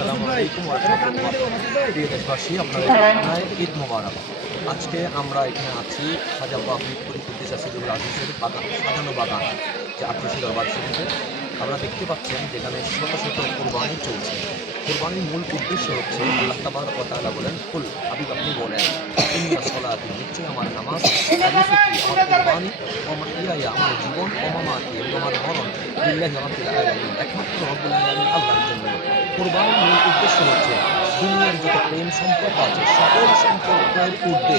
আসসালামু আলাইকুম ওয়া রাহমাতুল্লাহ। প্রিয় দেশবাসী, আপনাদের জানাই ঈদ মোবারক। আজকে আমরা এখানে আছি খাজা বাহরিদ কুদ্দুস সিররুল আজিজের বাগান, সাজানো বাগান, যে ৮৮ দরবার শরীফে। আপনারা দেখতে পাচ্ছেন যেখানে শত শত কোরবানি চলছে। কোরবানির মূল উদ্দেশ্য হচ্ছে আল্লাহ তাবারক ওয়া তাআলা বলেন, কুল, হাবিব আপনি বলেন, ইন্না সলাতি, নিশ্চয়ই আমার নামাজ, ওয়া নুসুকি, আমার কোরবানি, ওয়া মাহইয়ায়া, আমার জীবন, ওয়া মামাতি, এবং আমার মরণ, লিল্লাহি রাব্বিল আলামিন, একমাত্র রব্বুল আলামিন আল্লাহর জন্য। কোরবানির মূল উদ্দেশ্য হচ্ছে দুনিয়ার যত প্রেম সম্পর্ক আছে সকল সম্পর্কের ঊর্ধ্বে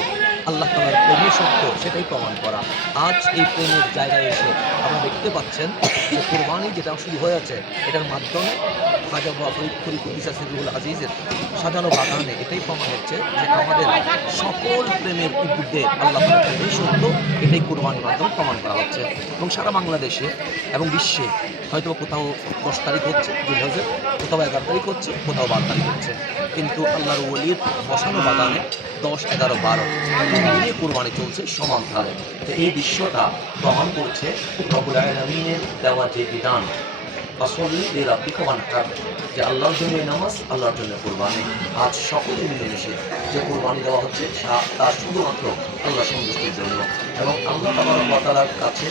আল্লাহ তাআলার প্রেমই সত্য, সেটাই প্রমাণ করা। আজ এই প্রেমের জায়গায় এসে আপনারা দেখতে পাচ্ছেন যে কোরবানি যেটা শুরু হয়েছে, এটার মাধ্যমে খাজা বাহরিদ কুদ্দুস সিররুল আজিজের সাজানো বাগানে এটাই প্রমাণ হচ্ছে যে আমাদের সকল প্রেমের ঊর্ধ্বে আল্লাহ তাআলার প্রেমই সত্য, এটাই কোরবানির মাধ্যমে প্রমাণ করা হচ্ছে। এবং সারা বাংলাদেশে এবং বিশ্বে হয়তো কোথাও 10 তারিখ হচ্ছে জিলহজের, কোথাও 11 তারিখ হচ্ছে, কোথাও 12 তারিখ হচ্ছে, কিন্তু আল্লাহর ওলির বসানো বাগানে 10, 11, 12 তিন দিনে কোরবানি চলছে সমানতালে। তো এই বিশ্বটা প্রমাণ করছে রব্বুল আলামিনের দেওয়া যে বিধান, ফাসল্লি লিরাব্বিকা ওয়ানহার, যে আল্লাহর জন্য নামাজ, আল্লাহর জন্য কোরবানি। আজ সকলে মিলেমিশে যে কোরবানি দেওয়া হচ্ছে তা শুধুমাত্র আল্লাহ সন্তুষ্টির জন্য, এবং আল্লাহ তাবারক ওয়া তাআলার কাছে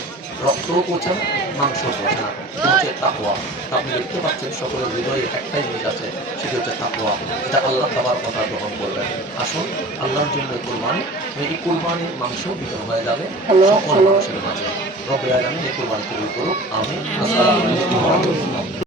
রক্তও পৌঁছে না, মাংসও পৌঁছে না, এটা হচ্ছে তাকওয়া। আপনি দেখতে পাচ্ছেন সকলের হৃদয়ে একটাই জিনিস আছে, সেটি হচ্ছে তাকওয়া, যেটা আল্লাহ তাবারক ওয়া তাআলা গ্রহণ করবেন। আসুন আল্লাহর জন্য কোরবানি, এই কোরবানির মাংস বিতরণ হয়ে যাবে সকল মানুষের মাঝে। রব্বুল আলামিন এই কোরবানি কবুল করুক, আমিন। আসসালামু আলাইকুম ওয়া রাহমাতুল্লাহ।